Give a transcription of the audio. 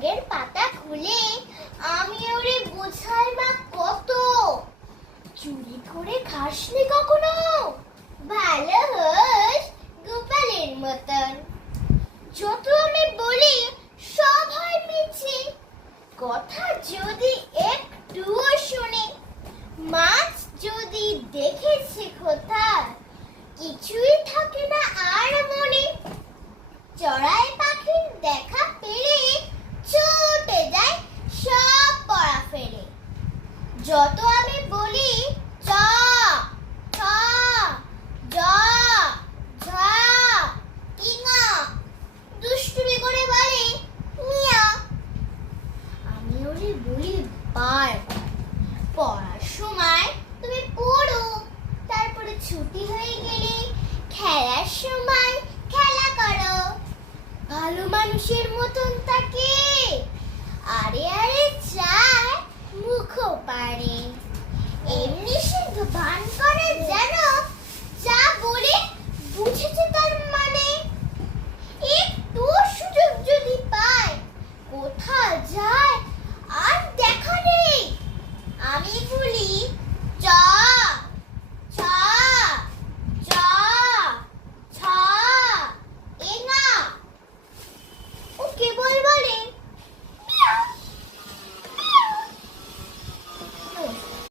ভাগের পাতা খুলে আমি ওরে বোঝাই মা কত, চুরি করে খাসনি কখনো, ভালো হোস গোপালের মতন। যত আমি বলি সব হয় মিছে, কথা যদি একটুও শুনে, মাছ যদি দেখেছে কোথায়, কিছুই থাকে না আর মনে। চড়াই পাখির দেখা পেলে ছুটে যায় সব পড়া ফেলে। যত আমি বলি চ ছ জ ঝ টিঙা, দুষ্টুমি করে বলে মিয়া। আমি ওরে বলি বার পড়ার সময় তুমি পড়ো, তারপরে ছুটি হয়ে গেলে খেলার সময় খেলা করো। ভালো মানুষের মতন তাকে আরে আরে চায় মুখও পারে, এমনি শুধু ভান করে যেন